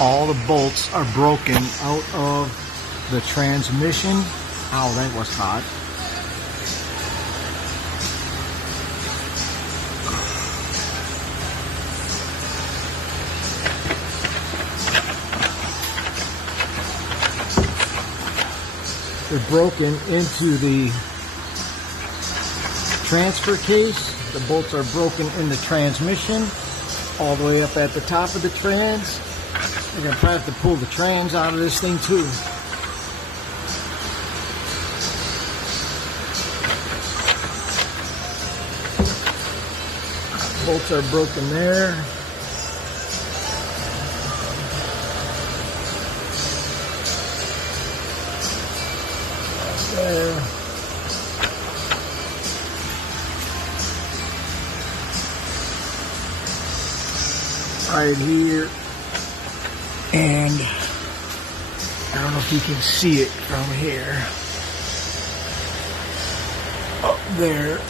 All the bolts are broken out of the transmission. Ow, that was hot. They're broken into the transfer case. The bolts are broken in the transmission all the way up at the top of the trans. We're going to probably have to pull the trans out of this thing too. Bolts are broken there. There. Right here. And I don't know if you can see it from here. Up there.